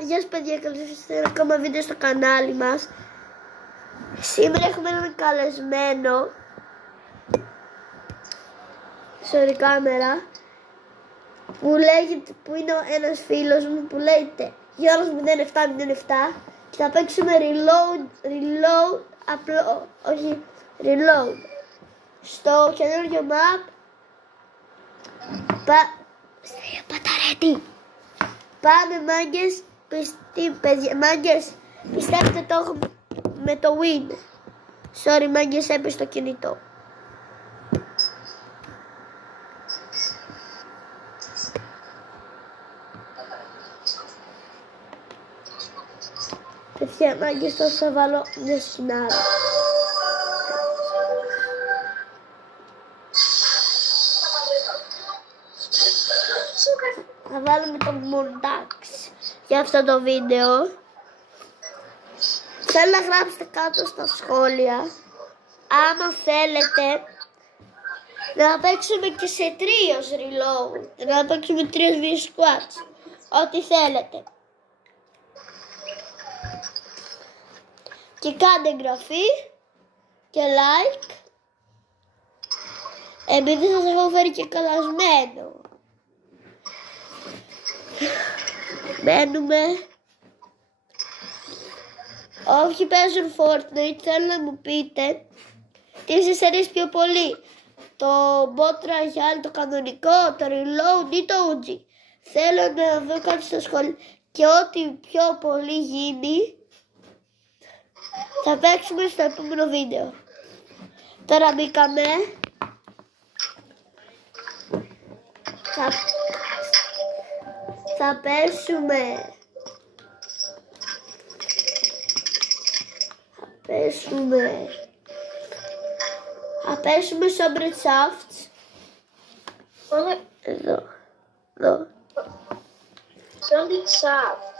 Γεια σας παιδιά, καλώς ήρθατε σε ένα ακόμα βίντεο στο κανάλι μας. Σήμερα έχουμε έναν καλεσμένο. Sorry κάμερα. Που είναι ένας φίλος μου που λέγεται Γιώργος 0707 και θα παίξουμε reload στο καινούργιο map Παταρέτη. Πάμε μάγκες, πιστεύετε το έχω με το win. Sorry μάγκες, έπεσε το κινητό. Παιδιά μάγκες, τώρα θα βάλω μια σκηνάρα. Θα βάλουμε το montage για αυτό το βίντεο. Θέλω να γράψετε κάτω στα σχόλια άμα θέλετε να παίξουμε και σε τρίος reload, να παίξουμε τρίος vs squads, ό,τι θέλετε. Και κάντε εγγραφή και like, επειδή σας έχω φέρει και καλασμένο. Μένουμε. Όποιοι παίζουν Fortnite θέλω να μου πείτε τι σας αρέσει πιο πολύ, το Bot Royale, το κανονικό, το Reload ή το OG. Θέλω να δω κάτι στο σχόλιο και ό,τι πιο πολύ γίνει θα παίξουμε στο επόμενο βίντεο. Τώρα μπήκαμε. Θα πέσουμε στο Breadshaft. Εδώ. Στο Breadshaft.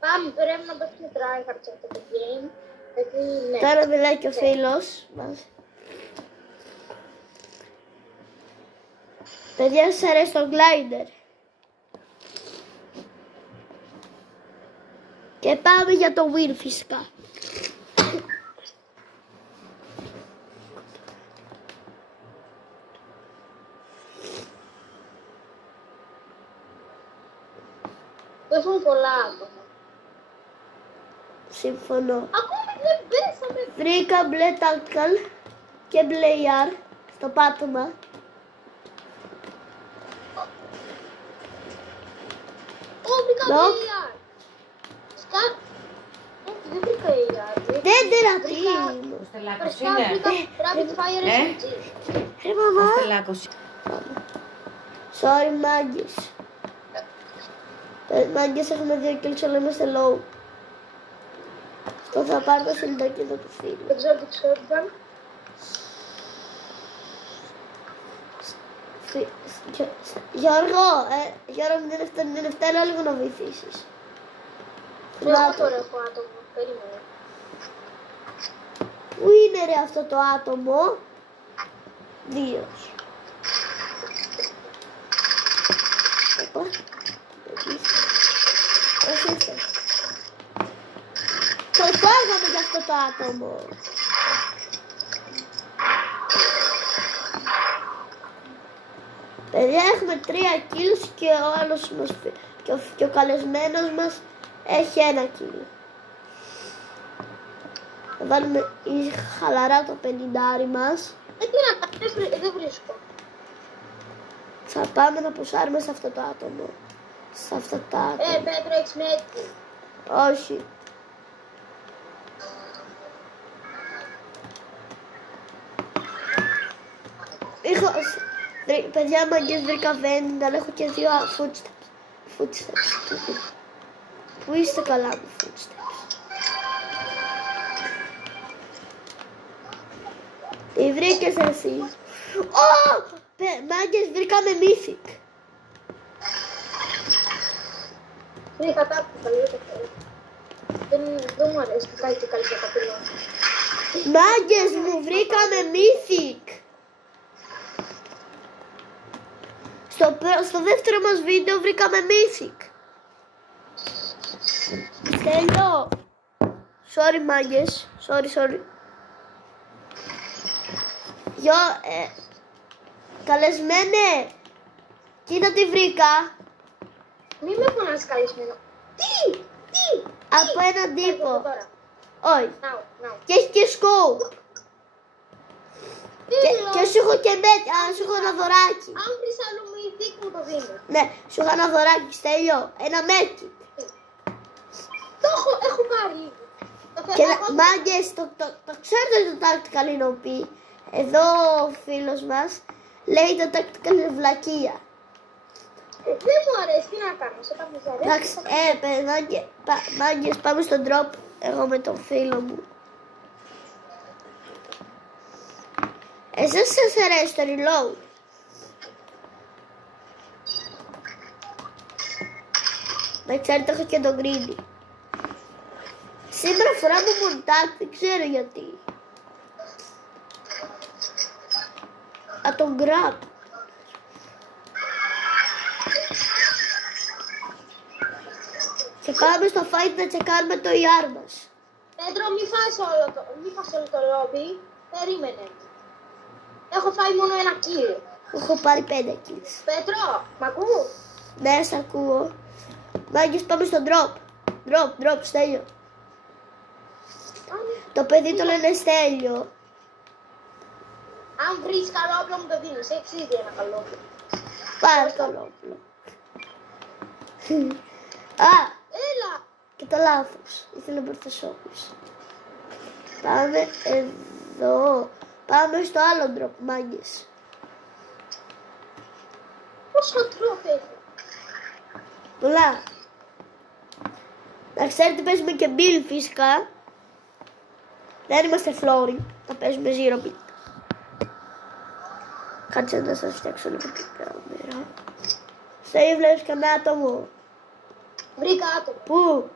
Πάμε, πρέπει να παίξουμε tryhard σε αυτό το game. Τώρα μιλάει και ο φίλος μας. Παιδιά, σας αρέσει το glider? Και πάμε για το win φυσικά. Πέφτουν πολλά άτομα. Συμφωνώ. Ακόμη δεν πέσαμε. Βρήκα μπλε τάλκαλ και μπλε ιάρ στο πάτωμα. Βρήκα μπλε ιάρ. Δεν βρήκα ιάρ. Δεν τερατή. Βρήκα rapid fire SMG. Ρε μαμά. Sorry μάγκες. Μάγκες, έχουμε 2 kills αλλά είμαστε low. Αυτό θα πάρω το συλλητάκι εδώ του φίλου. Δεν ξέρω τι shotgun. Γιώργο 0707, έλα λίγο να βοηθήσεις. Εγώ τώρα έχω άτομο, περίμενε. Πού είναι ρε αυτό το άτομο? 2. Οπα. Όχι είστε. Το φάγαμε για αυτό το άτομο. Παιδιά, έχουμε 3 kills και ο άλλος μας, και ο καλεσμένος μας έχει 1 kill. Θα βάλουμε χαλαρά το 50 μας. Δεν βρίσκω. Θα πάμε να πουσάρουμε σε αυτό το άτομο. Σε αυτό το άτομο. Πέτρο, έχεις μέτρη. Όχι. Παιδιά μαγκές, βρήκα βέντα, αλλά έχω και 2 footsteps. Πού είστε καλά με footsteps? Τι βρήκες εσύ? Μάγκες, βρήκαμε mythic. Βρήκα τάπου, δεν μου αρέσει που πάει και καλή για καπηλό. Μάγκες, μου βρήκαμε mythic. Στο δεύτερο μας βίντεο βρήκαμε mythic. Στέλιο. Sorry, μάγκες. Sorry. Γιο, καλεσμένε. Κοίτα τι βρήκα. Μη με φωνάζεις καλεσμένο. Τι! Από έναν τύπο. Τώρα. Όχι. Ναου. Και έχει και σκόπ. Και σου έχω και σου έχω ένα δωράκι. Αν βρεις άλλο μου ηθίκ μου το δίνω. Ναι, σου έχω ένα δωράκι, Στέλιο. Ένα μέκι. Το έχω πάρει. Και μάγκες, το ξέρετε το tactical είναι OP. Εδώ ο φίλος μας λέει το tactical είναι βλακεία. Δεν μου αρέσει, τι να κάνω, σε κάποιος αρέσει. Εντάξει, μάγκες, πάμε στον drop, εγώ με τον φίλο μου. Εσάς σας αρέσει το reload? Με ξέρετε, έχω και τον greedy. Σήμερα φοράμε μόνο tag, δεν ξέρω γιατί. Τον grab. Και πάμε στο fight να τσεκάρουμε το ER μας. Πέτρο, μη φας όλο το λόμπι. Περίμενε. Έχω φάει μόνο ένα kill. Έχω πάρει 5 kills. Πέτρο, μ' ακούς? Ναι, σ' ακούω. Μάγκες, πάμε στο drop. Drop, Στέλιο. Το παιδί το λένε Στέλιο. Αν βρεις καλό όπλο μου το δίνεις. Έχεις ήδη ένα καλό όπλο. Πάρε καλό όπλο. Έλα. Και το λάθος. Ήθελε να μπροστασόπεις. Πάμε εδώ. Πάμε στο άλλο drop, μάγκες. Πόσο drop έχει? Πολλά. Να ξέρετε, παίζουμε και build φυσικά. Δεν είμαστε flooring. Θα παίζουμε zero bit. Κάτσε να σας φτιάξω λίγο την κάμερα. Στέλιο, βλέπεις κανένα άτομο? Βρήκα άτομο. Πού?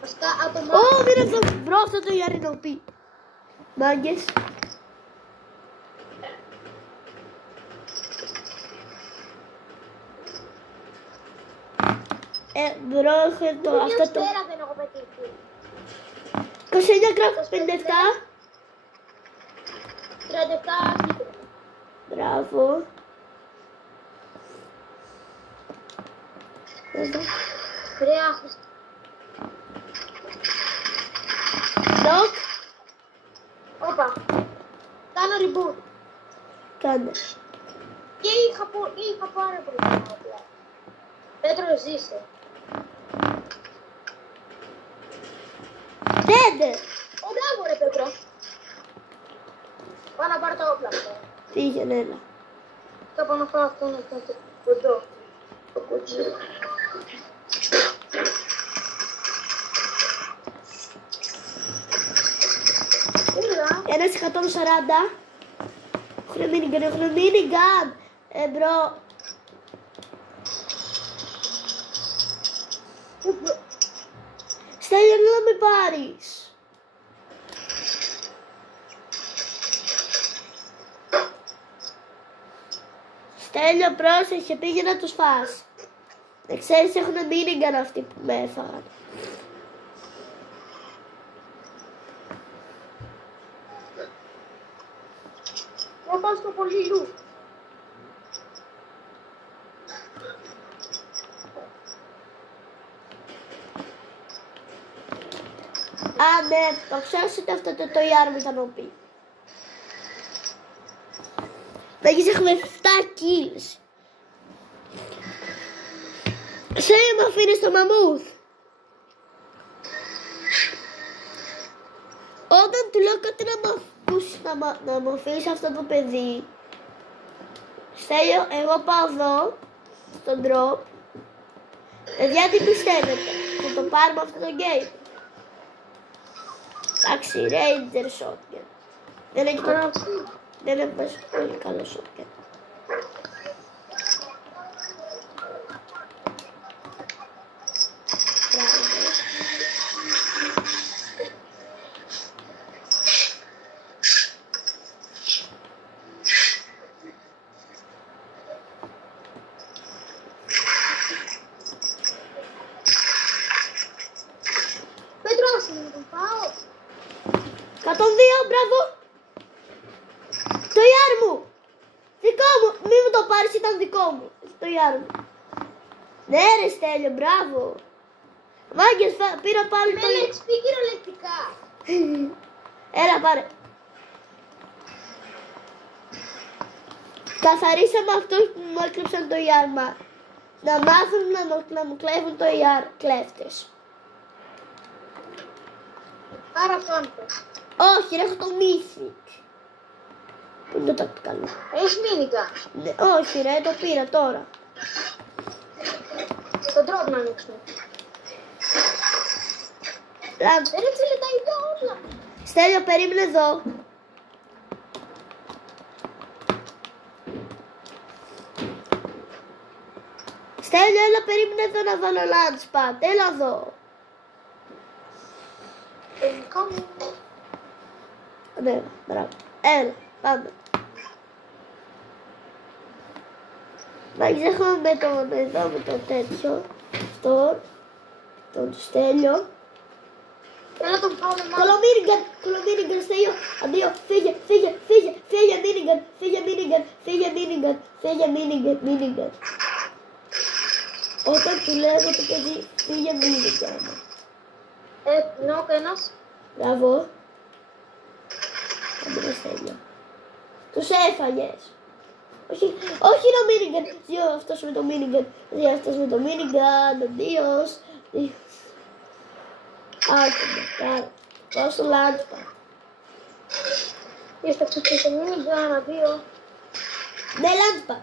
Βασικά άτομα. Μira αυτό. Μπρο, αυτό το Ιαρινοπή. Μάγκες. Μπρο, έχω το αυτό το... Μια δεν έχω πετύχει. 29 γράφω 57. 37 κίτρινα. Μπράβο. Εδώ. Χρειά. Lock. Όπα. Κάνω reboot. Κάνε. Και είχα πάρα πολύ καλά. Πέτρο, ζήσε. Πέντε. Μπράβο ρε Πέτρο. Πάω να πάρω τα όπλα μου. Πήγαινε, έλα. Θα πάω να φάω αυτό να το κοντό. Το κουτσί. Ένας 140. Έχουν minigun. Μπρο. Στέλιο, να με πάρεις. Στέλιο, πρόσεχε, πήγε να τους φας. Δεν ξέρεις, έχουν minigun αυτοί που με έφαγαν. Να πάω στο πολύ λου. Ναι, το ξέρεις ότι αυτό το Ιάρ μου ήταν OP. Λέγεις, έχουμε 7 kills. Στέλιο, μου αφήνεις το μαμούθ. Όταν του λέω κάτι να μου αφήσει αυτό το παιδί, Στέλιο, εγώ πάω εδώ, στον drop. Παιδιά, τι πιστεύετε, θα το πάρουμε αυτό το game? Εντάξει, Ranger Shotgun. Δεν είναι πολύ καλό shotgun. 102, μπράβο. Το Ιάρ μου. Δικό μου. Μη μου το πάρεις, ήταν δικό μου. Το Ιάρ μου. Ναι ρε Στέλιο, μπράβο. Μάγκες, πήρα πάλι το... Με XP κυριολεκτικά. Έλα πάρε. Καθαρίσαμε αυτούς που μου έκλειψαν το Ιάρ. Να μάθουν να μου κλέβουν το Ιάρ κλέφτες. Άρα αυτό είναι το. Όχι ρε, έχω το Mythic. Πού είναι το τακτικαλό. Έχεις μήνικα. Ναι, όχι ρε, το πήρα τώρα. Τον τρόπο να ανοίξουμε. Ρε φίλε, τα είδα όλα. Στέλιο, περίμενε εδώ. Στέλιο, έλα, περίμενε εδώ να βάλω launchpad. Έλα εδώ. Τελικά μου. Ναι, μπράβο. Έλα, πάμε. Μάγκης, έχουμε τον εδώ με το τέτοιο. Τον Στέλιο. Έλα τον πάμε μάλλον. Κολομίνιγκαν, Στέλιο. Αντίο, φύγε, Μίνιγκαν. Όταν του λέγω το παιδί, φύγε Μίνιγκαν. Νόκ ένας. Μπράβο. Αντίο, Στέλιο. Τους έφαγες. Όχι το Μίνιγκαν. Δύο αυτός με το Μίνιγκαν. Αντίος. Άκουμε, κάρα. Πάω στο launchpad. Είστε ξεφύγε μήνικα, δύο. Ναι, launchpad.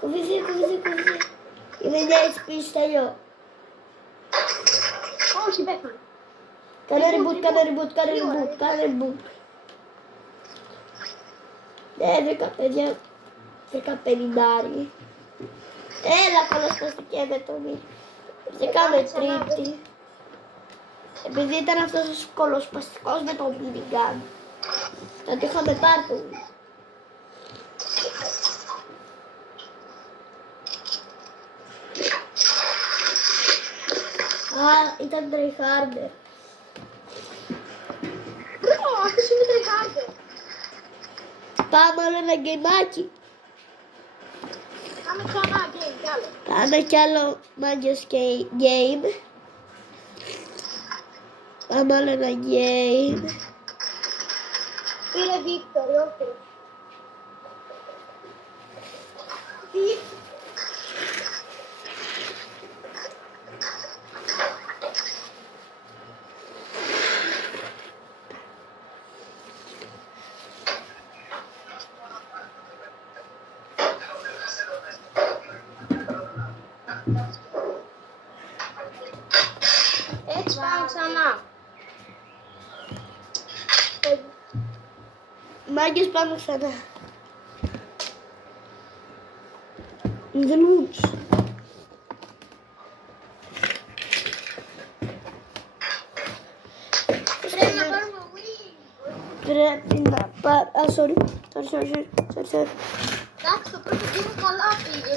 Κουβίδι. Είναι 9 HP, Στέλιο. Όχι, πέθανε. Κάνε reboot. Ναι, 10 παιδιά. 15. Έλα, κολοσπαστικέ με το μη. Δεν κάνε τρίτη. Επειδή ήταν αυτός ο κολοσπαστικός με το minigun. Θα το είχαμε πάρει το μη. Α, ήταν tryharder. Αυτός είναι tryharder. Πάμε άλλο ένα γκέιμάκι. Κάμε ξανά game κι άλλο. Πάμε κι άλλο μάγκες game. Πάμε άλλο ένα game. Πήρε Victory, όχι. Έτσι πάμε ξανά. Μάγκες, πάμε ξανά. Δεν μου. Πρέπει να πάρουμε win. Πρέπει να πάρω. Sorry. Εντάξει, το πρώτο game καλά πήγε.